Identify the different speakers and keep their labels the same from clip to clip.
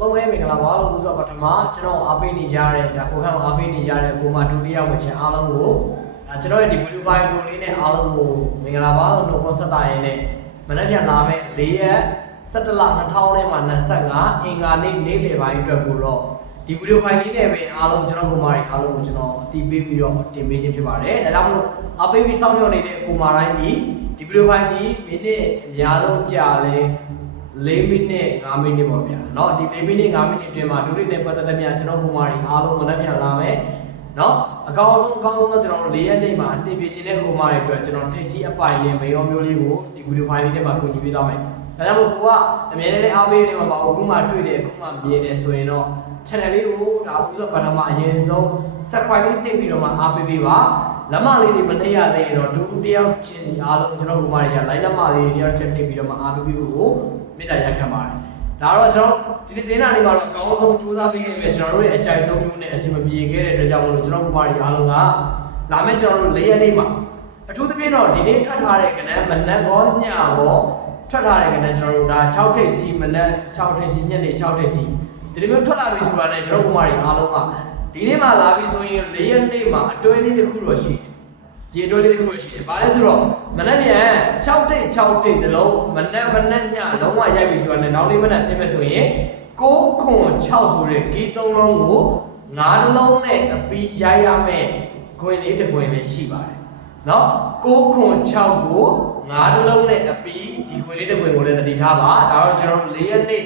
Speaker 1: အားလုံးပဲမင်္ဂလာပါလို့ဥစ္စာပထမကျွန်တော်အားပေးနေကြတဲ့ဒါကိုဟန်အားပေးနေကြတဲ့ကိုမဒုတိယဝင်ချင်းအားလုံးကိုဒါကျွန်တော်ရဲ့ဒီဗီဒီယိုဖိုင်တို့လေးနဲ့အားလုံးကိုမင်္ဂလာပါလို့နှုတ်ခွန်းဆက်တာရင်းနဲ့မနေ့ပြန်လာမယ့်၄ရက်17လ2025အင်္ဂါနေ့နေ့လယ်ပိုင်းအတွက်ကိုတော့ဒီဗီဒီယိုဖိုင်လေးနဲ့ပဲအားလုံးကျွန်တော်ကိုမာတွေအားလုံးကိုကျွန်တော်အတီးပေးပြီးတော့တင်ပေးခြင်းဖြစ်ပါတယ်ဒါကြောင့်မလို့အားပေးပြီးစောင့်မျှော်နေတဲ့ကိုမာတိုင်းဒီဒီဗီဒီယိုဖိုင်ဒီမိနစ်အများဆုံးကြာလဲ ၄မိနစ်5မိနစ်ပေါ့ဗျာเนาะဒီ၄မိနစ်5မိနစ်အတွင်းမှာဒုတိယနဲ့ပတ်သက်တဲ့များကျွန်တော်ကိုမာတွေအားလုံးမနေ့ပြန်လာမယ်เนาะအကောင်းဆုံးအကောင်းဆုံးတော့ကျွန်တော်တို့၄ရက်နေ့မှာအစီအပြေခြင်းတဲ့ကိုမာတွေအတွက်ကျွန်တော်ထိပ်စီးအပိုင်နဲ့မေရောမျိုးလေးကိုဒီဗီဒီယိုဖိုင်လေးထဲမှာကူညီပေးသွားမယ်ဒါကြောင့်မို့ကိုကအမြဲတမ်းအားပေးနေမှာပါအခုမှတွေ့တယ်အခုမှမြင်တယ်ဆိုရင်တော့ channel လေးကိုဒါဥစ္စာပထမအရင်ဆုံး subscribe လေးနှိပ်ပြီးတော့မှအားပေးပေးပါလက်မလေးတွေမနှိပ်ရသေးရင်တော့ဒုတိယချင်းစီအားလုံးကျွန်တော်တို့ကမာတွေက line လက်မလေးတွေတယောက်ချက်နှိပ်ပြီးတော့မှအားပေးပေးဖို့ကို မေတ္တာရက်ခံပါတယ်ဒါတော့ကျွန်တော်ဒီနေ့တင်းနာလေးမှာတော့အကောင်းဆုံးကြိုးစားပေးခဲ့ပြီကျွန်တော်တို့ရဲ့အကြိုက်ဆုံးမျိုးနဲ့အစီအမပြေခဲ့တဲ့အတွက်ကြောင့်မလို့ကျွန်တော်တို့ကမာတွေအားလုံးကလာမယ့်ကျွန်တော်တို့၄ရက်နေ့မှာအထူးသဖြင့်တော့ဒီနေ့ထွက်ထားတဲ့ကဏ္ဍမနက်ရောညရောထွက်ထားတဲ့ကဏ္ဍကျွန်တော်တို့ဒါ6ထိပ်စီမနက်6ထိပ်စီညနေ6ထိပ်စီဒီလိုမျိုးထွက်လာပြီဆိုတာနဲ့ကျွန်တော်တို့ဘုမာတွေအားလုံးကဒီနေ့မှလာပြီဆိုရင်၄ရက်နေ့မှာအတွဲလေးတစ်ခုတော့ရှိတယ် ဒီအတွဲလေးတစ်ခုတော့ရှိတယ်ဘာလဲဆိုတော့မနက်ပြန်6တိတ်6တိတ်စလုံးမနက်မနက်ညလုံးဝရိုက်ပြီဆိုတာနဲ့နောက်လေးမနက်ဆင်းမဲ့ဆိုရင်6ခွန်6ဆိုတဲ့ဂီသုံးလုံးကို9လုံးနဲ့အပီးရိုက်ရမယ်ခွင်လေးတစ်ခွင်လေးရှိပါတယ်နော်6ခွန်6ကို9လုံးနဲ့အပီးဒီခွင်လေးတစ်ခွင်ကိုလည်းတတိထားပါဒါတော့ကျွန်တော်တို့၄ရက်နေ့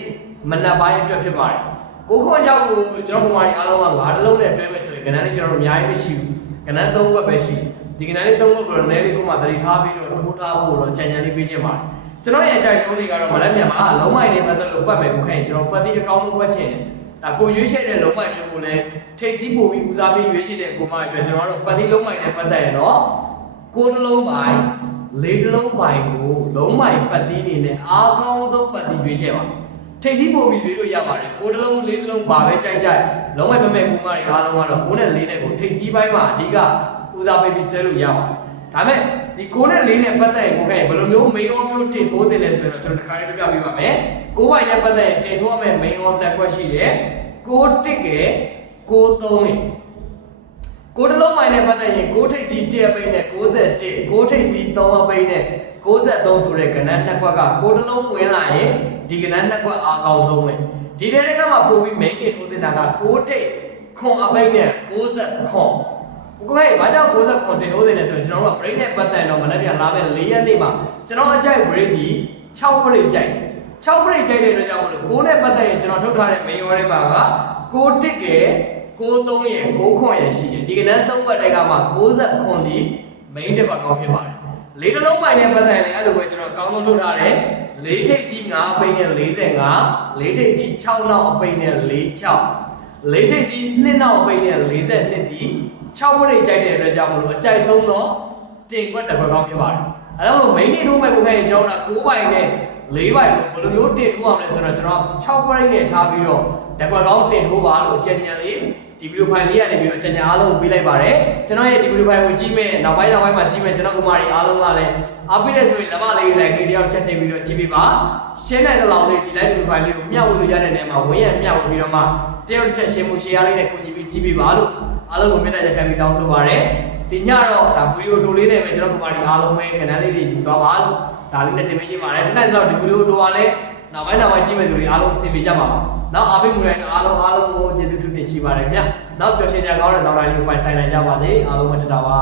Speaker 1: မနက်ပိုင်းအတွက်ဖြစ်ပါတယ်ကိုခွန်ကြောက်ကိုကျွန်တော်ပုံမှန်အားလုံးကငါးတလုံးနဲ့တွဲမယ်ဆိုရင်ကဏ္ဍလေးကျွန်တော်တို့အများကြီးမရှိဘူးကဏ္ဍသုံးဘက်ပဲရှိ ဒီကဏ္ဍလေးသုံးဘက်ကိုတော့နည်းလေးကိုမှတတိထားပြီးတော့ထိုးထားဖို့တော့ကြံကြံလေးပေးခြင်းပါတယ်ကျွန်တော်ရဲ့အကြိုက်ဆုံးတွေကတော့မလက်မြန်မှာလုံးမိုက်လေးပတ်သက်လို့ပတ်မယ်ကိုခိုင်းကျွန်တော်ပတ်တိအကောင်းဆုံးပတ်ချင်တယ်ဒါကိုရွေးချယ်တဲ့လုံးမိုက်မျိုးကိုလည်းထိတ်စီးပို့ပြီးဦးစားပေးရွေးချယ်တဲ့ကိုမအတွက်ကျွန်တော်တို့ပတ်တိလုံးမိုက်နဲ့ပတ်သက်ရတော့ကိုတလုံးပိုင်လေးတလုံးပိုင်ကိုလုံးမိုက်ပတ်တိနေနဲ့အားကောင်းဆုံးပတ်တိရွေးချယ်ပါထိပ်စီးပို့ပြီးရွေးလို့ရပါတယ်ကိုယ်တစ်လုံးလေးတစ်လုံးပါပဲကြိုက်ကြိုက်လုံးဝပဲမဲ့ကူမတွေအားလုံးကတော့ကိုယ်နဲ့လေးနဲ့ကိုထိပ်စီးပိုင်းမှာအဓိက ဦးစားပေးပြီးဆွဲလို့ရပါတယ်ဒါမဲ့ဒီကိုယ်နဲ့လေးနဲ့ပတ်သက်ရင်ကိုယ်ကဘယ်လိုမျိုး main on မျိုးတင်ထိုးတင်လဲဆိုရင်တော့ကျွန်တော်တစ်ခါလေးပြပြပေးပါမယ်ကိုယ်ပိုင်နဲ့ပတ်သက်ရင်တင်ထိုးရမယ့် main on တစ်ခွက်ရှိတယ်ကိုတစ်ကဲကိုသုံးရင်ကိုတစ်လုံးပိုင်နဲ့ပတ်သက်ရင်ကိုထိပ်စီ1အပိန်းနဲ့61ကိုထိပ်စီ3အပိန်းနဲ့63ဆိုတဲ့ကဏ္ဍနှစ်ခွက်ကကိုတစ်လုံးဝင်လာရင်ဒီကဏ္ဍနှစ်ခွက်အားကောင်းဆုံးပဲဒီတဲ့တွေကမှပို့ပြီး main တင်ထိုးတင်တာကကိုထိပ်ခွန်အပိန်းနဲ့60ခွန် ကိုယ်ကဘာကြောင့်60ခွန်တင်ထိုးတင်လဲဆိုရင်ကျွန်တော်တို့က break နဲ့ပတ်သက်တော့မနေ့ပြန်လာမယ့်၄ရက်နေ့မှာကျွန်တော်အကြိုက် break ဒီ6 break ကြိုက်တယ်6 break ကြိုက်တဲ့အတွက်ကြောင့်မလို့ကိုနဲ့ပတ်သက်ရင်ကျွန်တော်ထုတ်ထားတဲ့ main order မှာကကိုတစ်ကဲ63ရယ်6ခွန်ရယ်ရှိတယ်ဒီကနေ့3ဘက်တွေကမှ60ခွန်ဒီ main တစ်ပတ်ကောင်းဖြစ်ပါတယ်လေးတစ်လုံးပိုင်နဲ့ပတ်သက်ရင်လည်းအဲ့လိုပဲကျွန်တော်အကောင်းဆုံးထုတ်ထားတယ်လေးထိပ်စီး9အပိန်းနဲ့45လေးထိပ်စီး6နောက်အပိန်းနဲ့46လေးထိပ်စီး2နောက်အပိန်းနဲ့42ဒီ 6ဝရိတ်ကြိုက်တဲ့အတွက်ကြောင့်မလို့အကြိုက်ဆုံးတော့တင်ခွက်တစ်ခွက်ကောင်းဖြစ်ပါတယ်အဲ့တော့ main နေထိုးမဲ့ကိုခဲကျွန်တော်က9ပိုင်နဲ့4ပိုင်ကိုဘယ်လိုမျိုးတင်ထိုးအောင်လဲဆိုတော့ကျွန်တော်6ဝရိတ်နဲ့ထားပြီးတော့တစ်ခွက်ကောင်းတင်ထိုးပါလို့အကြံဉာဏ်လေးဒီဗီဒီယိုဖိုင်လေးကနေပြီးတော့အကြံဉာဏ်အားလုံးကိုပေးလိုက်ပါတယ်ကျွန်တော်ရဲ့ဒီဗီဒီယိုဖိုင်ကိုကြည့်မဲ့နောက်ပိုင်းနောက်ပိုင်းမှာကြည့်မဲ့ကျွန်တော်ကုမာရီအားလုံးကလည်းအားပေးတဲ့ဆိုရင်လက်မလေး like လေးတယောက်ချက်တင်ပြီးတော့ကြည့်ပေးပါ share နိုင်တဲ့လောက်လေးဒီ like ဗီဒီယိုဖိုင်လေးကိုမျှဝေလို့ရတဲ့နေရာမှာဝင်းရမျှဝေပြီးတော့မှတယောက်တစ်ချက်ရှင်းမှု share လေးနဲ့ကိုကြည့်ပြီးကြည့်ပေးပါလို့ အားလုံးကိုမေတ္တာရပ်ခံပြီးတောင်းဆိုပါရစေဒီညတော့ဒါဗီဒီယိုတိုလေးနဲ့ပဲကျွန်တော်ကုမာရီအားလုံးပဲကဏ္ဍလေးတွေယူသွားပါလို့ဒါလေးနဲ့တင်ပေးခြင်းပါတယ်တနေ့တော့ဒီဗီဒီယိုတိုကလည်းနောက်ပိုင်းနောက်ပိုင်းကြည့်မဲ့သူတွေအားလုံးအဆင်ပြေကြပါပါနောက်အားပေးမှုတိုင်းအားလုံးအားလုံးကိုကျေးဇူးတင်ရှိပါတယ်ခင်ဗျနောက်ပျော်ရွှင်ကြကောင်းတဲ့ဇောင်းတိုင်းလေးကိုပိုင်ဆိုင်နိုင်ကြပါစေအားလုံးပဲတတာပါ